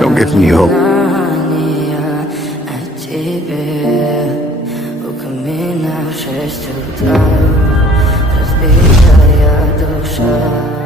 Don't give me hope. У камина в 6 утра разбитая душа.